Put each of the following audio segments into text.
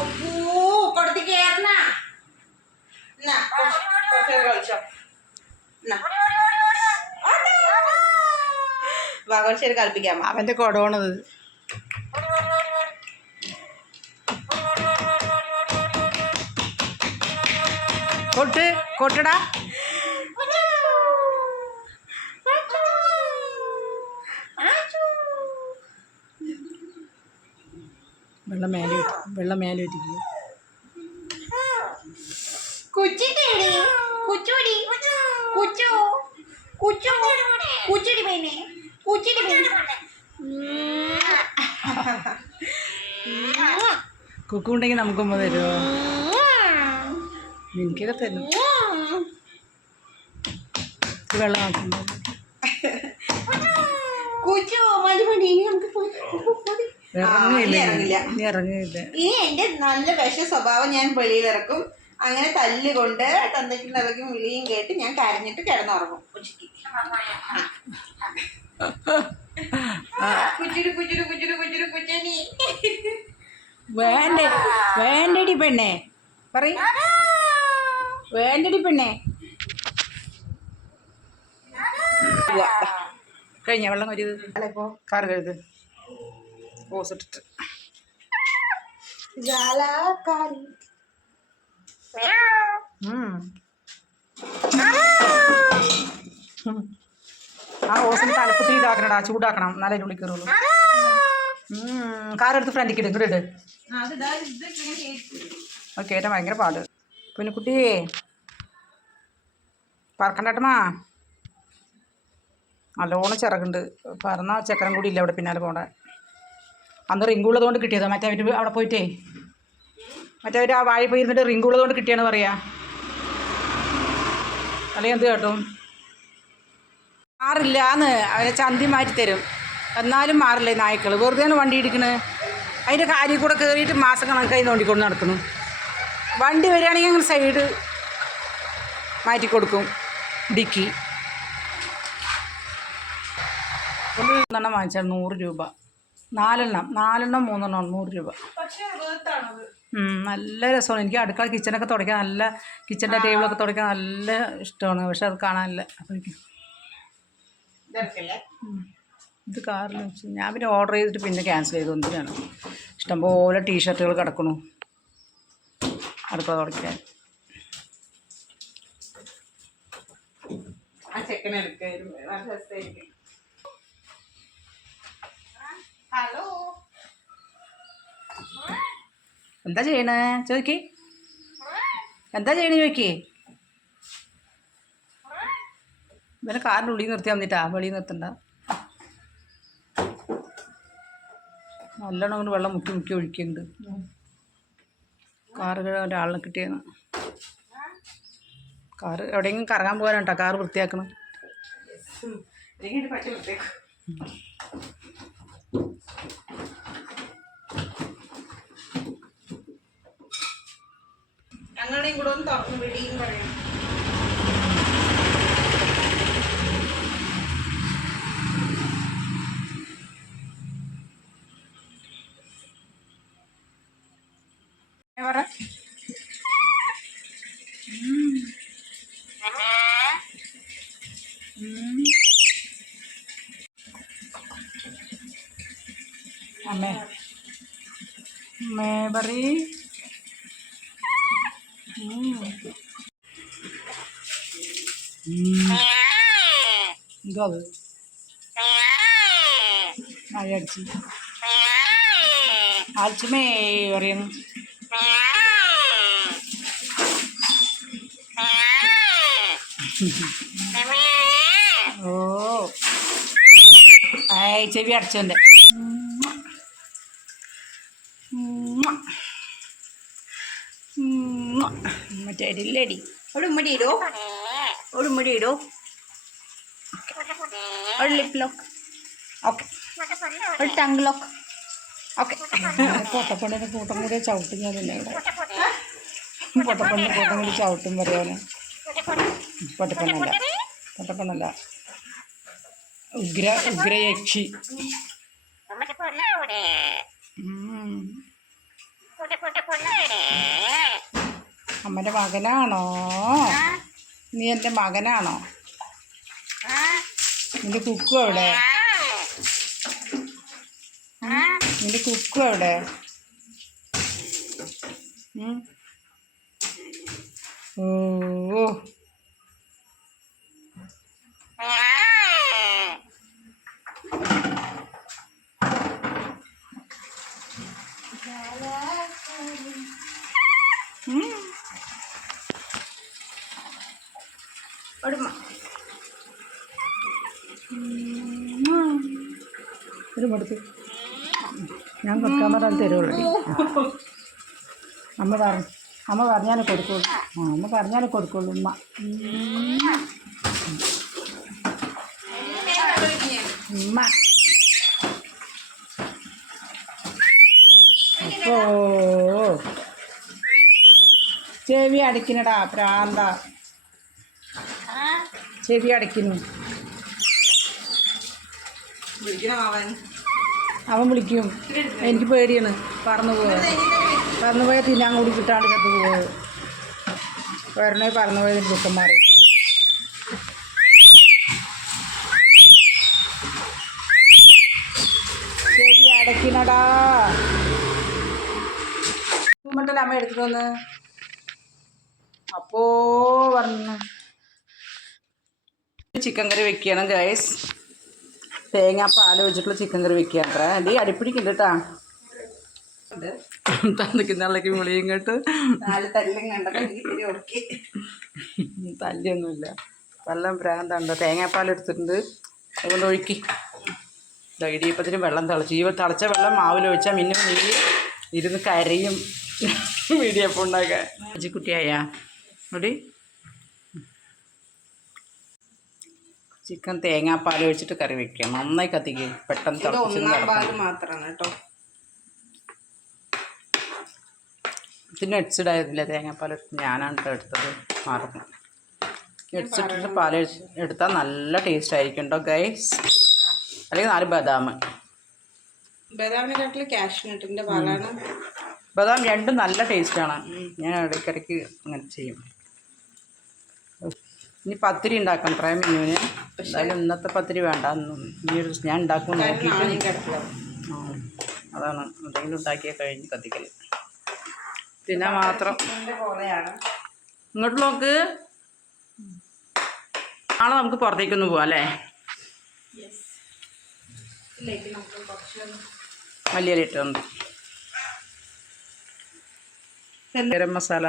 അപ്പൂ കൊടുത്ത് കേറണ. കളിച്ചോ എന്നാ വാ കുറച്ച് നേരം കളിപ്പിക്കാം. വാ. അവന്റെ കൊട്ട് കൊട്ടടാ. വെള്ളം മേലെ വെള്ളം മേലെ ഇട്ടിരിക്കും. കുച്ചിട്ടേടി കുച്ചൂടി. കുച്ചു. കുച്ചു. കുച്ചിടി പേനെ കുച്ചിടി പേനെ കുക്കു ഉണ്ടെങ്കിൽ നമുക്കുമ്പോ തരുമോ എനിക്കൊക്കെ തരും. വെള്ളം ആക്കുന്നു കുച്ചു മതി മതി. നമുക്ക് ഇറങ്ങില്ല ഇറങ്ങില്ല. ഇനി എന്റെ നല്ല വിഷ സ്വഭാവം ഞാൻ വെളിയിലിറക്കും. അങ്ങനെ തല്ലുകൊണ്ട് തന്തയ്ക്കും തലയ്ക്കും വിളിയും കേട്ട് ഞാൻ കരഞ്ഞിട്ട് കിടന്നുറങ്ങും. ഉച്ചയ്ക്ക് കുച്ചിരു കുച്ചിരു കുച്ചിരു കുച്ചിരു കുച്ചനി. വേണ്ട വേണ്ടടി പെണ്ണേ. പറ വേണ്ടടി പെണ്ണേ. കഴിഞ്ഞ വെള്ളം ഒരു കാർ ഓസിട്ടിട്ട് ജാലക്കാരി. ആ ഓസിന് തലപ്പത്തിൽ ഇതാക്കണടാ ചൂടാക്കണം. നല്ല അതിന്റെ ഉള്ളിൽ കയറുള്ളൂ. കാർ എടുത്ത് ഫ്രണ്ടിക്ക് ഇടും ഇങ്ങോട്ട് ഓക്കെ കയറ്റാൻ ഭയങ്കര പാട്. പിന്നെ കുട്ടിയേ പറക്കണ്ടട്ടമാ നല്ലോണം ചിറകുണ്ട്. പറന്ന ചക്കരം കൂടി ഇല്ല അവിടെ പിന്നാലെ പോകണ്ട. അന്ന് റിങ്ക് ഉള്ളതുകൊണ്ട് കിട്ടിയതാ. മറ്റേ അവർ അവിടെ പോയിട്ടേ. മറ്റേ അവർ ആ വാഴ പോയി റിങ്ക് ഉള്ളതുകൊണ്ട് കിട്ടിയാന്ന് പറയാ. അല്ലെങ്കിൽ എന്ത് കേട്ടോ? മാറില്ല എന്ന് അവരെ ചന്തി മാറ്റി തരും. എന്നാലും മാറില്ല നായ്ക്കൾ വെറുതെ വണ്ടി ഇടിക്കണേ. അതിന്റെ കാര്യം കൂടെ കയറിയിട്ട് മാസം കണക്കായി നോണ്ടിക്കൊണ്ട് നടക്കുന്നു. വണ്ടി വരികയാണെങ്കിൽ അങ്ങനെ സൈഡ് മാറ്റി കൊടുക്കും. ഡിക്കി. ഒരു മൂന്നെണ്ണം വാങ്ങിച്ചാൽ നൂറ് രൂപ. നാലെണ്ണം. നാലെണ്ണം മൂന്നെണ്ണം നൂറ് രൂപ. നല്ല രസമാണ്. എനിക്ക് അടുക്കള കിച്ചണൊക്കെ തുടയ്ക്കാൻ നല്ല കിച്ചന്റെ ടേബിളൊക്കെ തുടയ്ക്കാൻ നല്ല ഇഷ്ടമാണ്. പക്ഷെ അത് കാണാനില്ല. ഉം. ഇത് കാറിൽ വെച്ച് ഞാൻ പിന്നെ ഓർഡർ ചെയ്തിട്ട് പിന്നെ ക്യാൻസൽ ചെയ്തു. എന്തിനാണ്? ഇഷ്ടംപോലെ ടീഷർട്ടുകൾ കിടക്കണു. അടുക്കള തുടയ്ക്കാൻ. ആ ചെക്കൻ എടുക്കായിരുന്നു നല്ല രസമായിരിക്കും ഹലോ എന്താ ചെയ്യണേ? ചോദിക്ക്. എന്താ ചെയ്യണേ ചോദിക്ക്? ഇവനെ കാറിന്റെ ഉള്ളിൽ നിർത്തി വന്നിട്ടാ വെളിയിൽ നിർത്തണ്ട. നല്ലോണം കൊണ്ട് വെള്ളം മുക്കി മുക്കി ഒഴിക്കുന്നുണ്ട്. കാറ് ഒരാളിനെ കിട്ടിയാണ് കാറ് എവിടെയെങ്കിലും കറങ്ങാൻ പോകാനുണ്ടോ കാറ് വൃത്തിയാക്കണം. പച്ച വിട്ടേക്കും ഞങ്ങളുടെയും കൂടെ ഒന്ന് തുറന്ന് വിടിയും പറയാം പറ അമ്മേ അമ്മേ പറയ് അത് ആൽച്ചുമേ പറയുന്നു ഓ ആയ് ചെവി അടച്ചോന്റെ മറ്റേ ഇല്ലേടി അവിടെ ഉമ്മടി ഇടോ അവിടെ ഉമ്മടി ഇടോ ഒരു ലിപ് ലോക്ക് ഓക്കെ ഒരു ടങ് ലോക്ക് ഓക്കെ പൊട്ടപ്പണ്ണിന്റെ കൂട്ടം കൂടി ചവിട്ടും ഞാനില്ല ഇവിടെ പൊട്ടപ്പണ്ണിന്റെ കൂട്ടം കൂടി ചവിട്ടും പറയാന് പൊട്ടപ്പണ്ണല്ല പൊട്ടപ്പണ്ണല്ല ഉഗ്ര ഉഗ്രയക്ഷി. അമ്മന്റെ മകനാണോ? നീ എന്റെ മകനാണോ? നിന്റെ കുക്കു അവിടെ നിന്റെ കുക്കു അവിടെ? ഓ ഉം. ഒരു ഞാൻ കൊടുക്കാൻ പറഞ്ഞാൽ തരുള്ളൂ. അമ്മ പറഞ്ഞു അമ്മ പറഞ്ഞാലേ കൊടുക്കുള്ളൂ. ആ അമ്മ പറഞ്ഞാലേ കൊടുക്കുള്ളൂ ഉമ്മ. ഉമ്മ. ഓ ചെവി അടിക്കണടാ പ്രാന്ത. ചെവി അടിക്കുന്നു. വിളിക്കണം അവൻ വിളിക്കും. എനിക്ക് പേടിയാണ്. പറന്നു പോയത് പറന്നു പോയാൽ തിന്നാൻ കൂടി കിട്ടാണ്ട് ചത്തു പോകുന്നത് വരണേ പറന്നു പോയത് ദുഃഖം മാറിയിട്ടില്ല ശരി അടയ്ക്കണടാ. ഉമ്മട്ടല്ല അമ്മ എടുത്തിട്ട് വന്ന്. അപ്പോ പറഞ്ഞു ചിക്കൻ കറി വെക്കണം ഗൈസ് തേങ്ങാപ്പാൽ വെച്ചിട്ടുള്ള ചിക്കൻ കറി വെക്കാത്ര എന്റെ ഈ അടിപ്പിടിക്കുന്നുണ്ട് കേട്ടാ. എനിക്ക് തിരി ഉറക്കി. തല്ലിയൊന്നുമില്ല വെള്ളം ഭ്രാന്താണ്ടോ തേങ്ങാപ്പാൽ എടുത്തിട്ടുണ്ട്. അതുകൊണ്ട് ഒഴുക്കി. ഇടിയപ്പത്തിനും ഇടിയപ്പത്തിന് വെള്ളം തിളച്ച്. ഈ തിളച്ച വെള്ളം മാവിൽ ഒഴിച്ചാൽ മിന്നും നീ ഇരുന്ന് കരയും. ഇടിയപ്പം ഉണ്ടാക്കാൻ. കുട്ടിയായ ഇവിടെ ചിക്കൻ തേങ്ങാപ്പാൽ ഒഴിച്ചിട്ട് കറി വെക്കുക. നന്നായി കത്തിക്ക്. പെട്ടെന്ന് തിളപ്പിച്ച് പാൽ മാത്രമാണ് കേട്ടോ. ഇതിന് എടുത്തിടായിരുന്നില്ല തേങ്ങാപ്പാൽ ഞാനാണ് എടുത്തത്. മറന്നു. എടുത്തിട്ടിട്ട് പാൽ എടുത്താൽ നല്ല ടേസ്റ്റ് ആയിരിക്കും കേട്ടോ ഗൈസ് അല്ലെങ്കിൽ നാല് ബദാം. ബദാമിനെക്കാട്ടിൽ പാലാണ്. ബദാം രണ്ടും നല്ല ടേസ്റ്റാണ് ഞാൻ ഇടയ്ക്കിടയ്ക്ക് അങ്ങനെ ചെയ്യും. ഇനി പത്തിരി ഉണ്ടാക്കാം പ്രായം മെനുവിന്. എന്തായാലും ഇന്നത്തെ പത്തിരി വേണ്ട. ഒരു ഞാൻ ഉണ്ടാക്കും നോക്കിയിട്ട് അതാണ് എന്തെങ്കിലും ഉണ്ടാക്കിയാൽ കഴിഞ്ഞ് കത്തിക്കൽ പിന്നെ മാത്രം. ഇങ്ങോട്ട് നോക്ക്. നാളെ നമുക്ക് പുറത്തേക്കൊന്ന് പോവാം അല്ലേ? വലിയ ഇട്ടുണ്ട് ഗരം മസാല.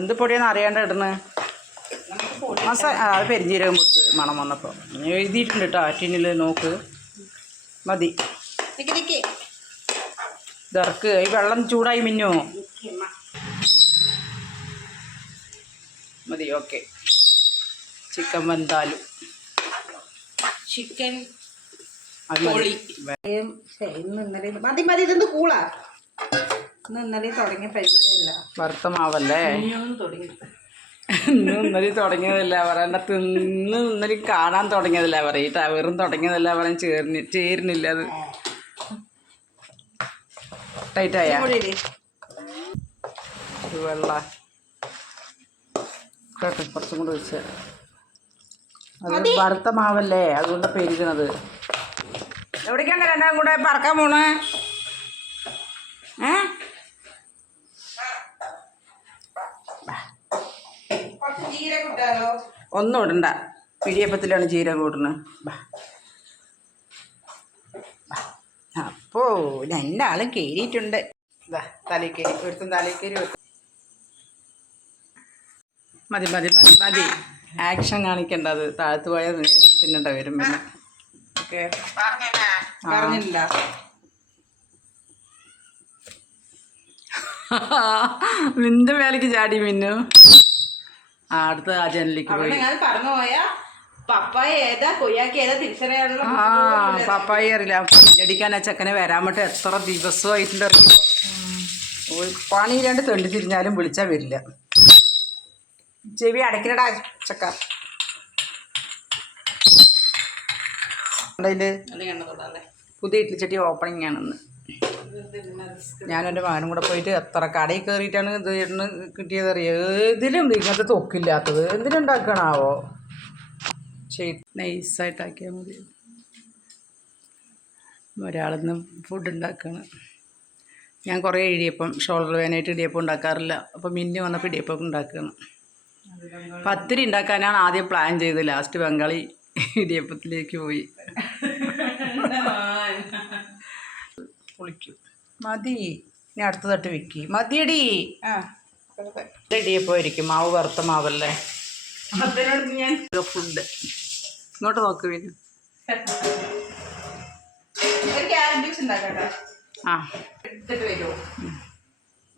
എന്ത് പൊടിയാണ് അറിയാണ്ട് ഇടുന്നത് മസാല അത് പെരിഞ്ജീരകം പൊടിച്ച്. മണം വന്നപ്പോൾ. എഴുതിയിട്ടുണ്ട് കേട്ടോ ആറ്റിനിൽ നോക്ക്. മതി. ഇതർക്ക് ഈ വെള്ളം ചൂടായി മിന്നോ. മതി ഓക്കെ. ചിക്കൻ വെന്താലും. ചിക്കൻ ഇന്നലെ മതി മതി ഇതെന്ത് കൂളാ? ഇന്ന് ഇന്നലെ തുടങ്ങിയ പരിപാടിയല്ല. വർത്തമാവല്ലേ തുടങ്ങി ഇന്ന് ഇന്നലെ തുടങ്ങിയതല്ല പറയണ്ട തിന്ന് ഇന്നലെ കാണാൻ തുടങ്ങിയതല്ല പറയും. ഈ ടവറും തുടങ്ങിയതല്ല പറയാൻ ചേർന്ന് ചേരുന്നില്ല അത്. ടൈറ്റായ? വെള്ള. കേട്ടോ കുറച്ചും കൂടെ ഒഴിച്ച്. അത് വറുത്ത മാവല്ലേ? അതുകൊണ്ട് പെരുകണത് എവിടേക്കാണ് രണ്ടാം കൂടെ പറക്കാൻ പോണേ? ഒന്നും ഇടണ്ട. പിടിയപ്പത്തിലാണ് ജീരകം കൂടുന്നത് അപ്പോ രണ്ടാളും കയറിയിട്ടുണ്ട് ഇതാ തലക്കേരി ഒരുത്തും തലക്കേരി ഒരുത്തും മതി മതി മതി മതി. ആക്ഷൻ കാണിക്കേണ്ടത് താഴത്ത് പോയാൽ നേരെ തിന്നണ്ട വരും പിന്നെ. ഓക്കെ. പറഞ്ഞില്ല നിന്റെ മേലേക്ക് ചാടി മിന്നു. അടുത്ത ആ ജനലിലേക്ക് അവിടെ പോയി. ഞാൻ പറഞ്ഞു പോയാ പപ്പായ ഏതാ കൊയ്യാക്കി ഏതാ തിരിച്ചറിയാനുള്ള ആ പപ്പായി അറിയില്ല. പിന്നടിക്കാൻ ആ ചെക്കനെ വരാൻ വേണ്ടി എത്ര ദിവസമായിട്ടുണ്ട് പണി പണിയില്ലാണ്ട് തെണ്ടി തിരിഞ്ഞാലും വിളിച്ചാൽ വരില്ല. ചെവി അടയ്ക്കണടാ ചക്ക. പുതിയ ഇഡ്ലി ചട്ടി ഓപ്പണിംഗ് ആണെന്ന്. ഞാനും എന്റെ മകനും കൂടെ പോയിട്ട് എത്ര കടയിൽ കയറിയിട്ടാണ് ഇത് ഇന്ന് കിട്ടിയത് അറിയുക ഏതിലും ഇങ്ങനത്തെ തൊക്കില്ലാത്തത്. എന്തിനുണ്ടാക്കണാവോ ചെയ് നൈസായിട്ടാക്കിയാൽ മതി. ഒരാളിന്ന് ഫുഡ് ഉണ്ടാക്കുകയാണ് ഞാൻ കുറേ ഇടിയപ്പം ഷോൾഡർ വേനായിട്ട് ഇടിയപ്പം ഉണ്ടാക്കാറില്ല. അപ്പോൾ മിന്നു വന്നപ്പോൾ ഇടിയപ്പം ഉണ്ടാക്കുകയാണ് പത്തിരി ഉണ്ടാക്കാനാണ് ആദ്യം പ്ലാൻ ചെയ്തത്. ലാസ്റ്റ് ബംഗാളി ഇടിയപ്പത്തിലേക്ക് പോയി. മതി. ഇനി അടുത്ത തട്ട് വെക്കി. മതിയടി. ആ. ഇത് ഇടിയപ്പം മാവ് വറുത്ത മാവല്ലേ? അതിനോട് ഞാൻ ഫുഡ്. ഇങ്ങോട്ട് നോക്ക് പിന്നെ ആ. എടുത്തിട്ട് വരുമോ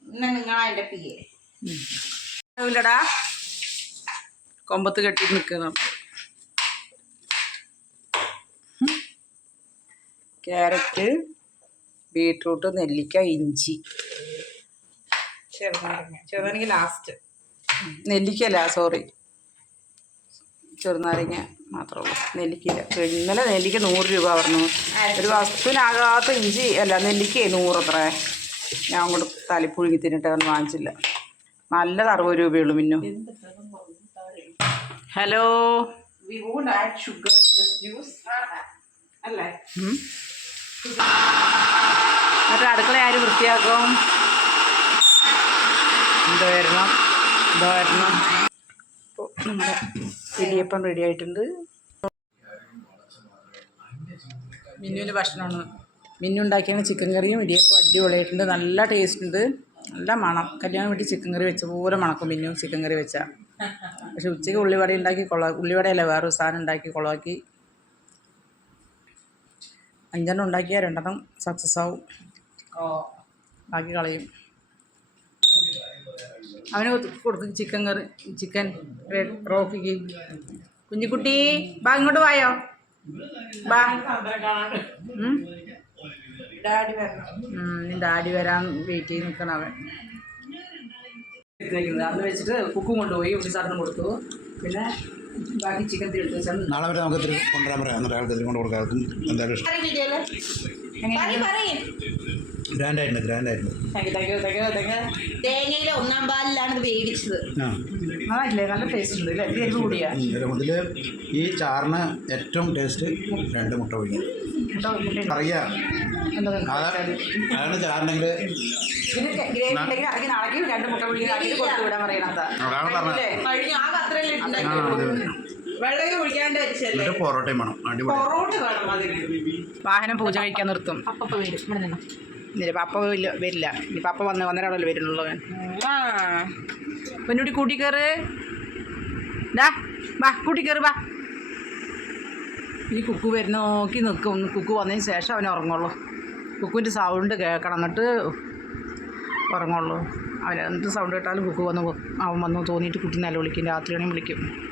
എന്നാ നിങ്ങളാ എന്റെ പിയെ ഇല്ലടാ കൊമ്പത്ത് കെട്ടി നിൽക്കണം. ക്യാരറ്റ്. ബീട്രൂട്ട് നെല്ലിക്ക ഇഞ്ചി. ചെറുനാരങ്ങ. ചെറുനാരങ്ങ ലാസ്റ്റ് നെല്ലിക്കല്ല സോറി ചെറുനാരങ്ങ മാത്രമേ ഉള്ളൂ നെല്ലിക്കയില്ല ഇന്നലെ നെല്ലിക്ക നൂറ് രൂപ പറഞ്ഞു. ഒരു വസ്തുവിനാകാത്ത ഇഞ്ചി അല്ല നെല്ലിക്ക നൂറ് അത്ര. ഞാൻ അങ്ങോട്ട് തലിപ്പുഴുങ്ങി തിന്നിട്ട് അവൻ വാങ്ങിച്ചില്ല. നല്ലത് അറുപത് രൂപയുള്ളൂ മിന്നു. ഹലോ. ഷുഗർ ജ്യൂസ് അല്ലേ. എന്നിട്ട് അടുക്കള ആര് വൃത്തിയാക്കും? എന്തോ വരണം? എന്തോ വരണം? ഇപ്പോൾ നമ്മുടെ ഇടിയപ്പം റെഡി ആയിട്ടുണ്ട്. മിന്നുവിന്റെ ഭക്ഷണമാണ്. മിന്നു ഉണ്ടാക്കിയാണ് ചിക്കൻ കറിയും ഇടിയപ്പം അടിപൊളിയായിട്ടുണ്ട്. നല്ല ടേസ്റ്റ് ഉണ്ട്. നല്ല മണം. കല്യാണം വീട്ടിൽ ചിക്കൻ കറി വെച്ച പോലെ മണക്കും മിന്നു ചിക്കൻ കറി വെച്ചാൽ പക്ഷെ ഉച്ചയ്ക്ക് ഉള്ളിവട ഉണ്ടാക്കി കൊള ഉള്ളിവടയല്ല വേറൊരു സാധനം ഉണ്ടാക്കി കൊളാക്കി. അഞ്ചെണ്ണം ഉണ്ടാക്കിയാൽ രണ്ടെണ്ണം സക്സസ് ആവും. ബാക്കി കളയും. അവന് കൊടു- കൊടുക്കും ചിക്കൻ കറി ചിക്കൻ റോക്കിക്ക് കുഞ്ഞിക്കുട്ടി ബാ ഇങ്ങോട്ട് വായോ? ബാ. ഡാഡി വരാൻ വെയിറ്റ് ചെയ്ത് നിൽക്കണം അവൻ. അന്ന് വെച്ചിട്ട് കുക്കും കൊണ്ടുപോയി ഉണ്ണി സാറിന് കൊടുത്തു. പിന്നെ ബാക്കി ചിക്കൻ എടുത്ത് വെച്ചാൽ നാളെ വരെ നമുക്ക് ഇത്തിരി കൊണ്ടുവരാൻ പറയാം. എന്നിട്ട് അയാൾക്ക് ഇത്തിരി കൊണ്ട് കൊടുക്കാം. ആൾക്കും എന്തായാലും ഇഷ്ടം. ഗ്രാൻഡ് പറയ് ഗ്രാൻഡ് ഗ്രാൻഡായിട്ടുണ്ട് ഗ്രാൻഡായിട്ടുണ്ട് തേങ്ങയിലെ ഒന്നാം പാലിലാണ് ഇത് വേവിച്ചത്. ആ. നല്ല ടേസ്റ്റ് ഉണ്ട് അല്ലേ എരിവ് കൂടിയാ? ഈ ചാറിന് ഏറ്റവും ടേസ്റ്റ് രണ്ട് മുട്ട ഒഴുകി അറിയാം അതാണ് അതാണ് ചാറിനെങ്കിൽ ഇതിന് ഗ്രേവി ഉണ്ടെങ്കിൽ അതിന് നാളേക്ക് രണ്ട് മുട്ട കൊടുത്തു വിടാൻ പറയണത്. കഴിഞ്ഞു വെച്ചല്ലേ? വേണം. പൊറോട്ട വേണം അതിന് വാഹനം പൂജ കഴിക്കാൻ നിർത്തും. അപ്പൊ വരും. ഇവിടെ നിന്ന്? ഇന്നില്ല പപ്പ വരില്ല വരില്ല. ഇനി പപ്പ വന്ന് വന്നേരമല്ലേ വരുന്നുള്ളൂ ആ. പൊന്നൂടി കൂട്ടി കയറ് ഡാ വാ കൂട്ടി കയറ് വാ. ഈ കുക്കു വരുന്ന നോക്കി നിൽക്കും. കുക്കു വന്നതിന് ശേഷം അവൻ ഉറങ്ങുള്ളൂ. കുക്കുവിന്റെ സൗണ്ട് കേൾക്കണം. എന്നിട്ട് ഉറങ്ങുള്ളൂ അവരെന്ത് സൗണ്ട് കേട്ടാലും കുക്കു വന്ന് അവൻ വന്ന് തോന്നിയിട്ട് കുട്ടി നല്ല വിളിക്കും. രാത്രിയാണെങ്കിൽ വിളിക്കും.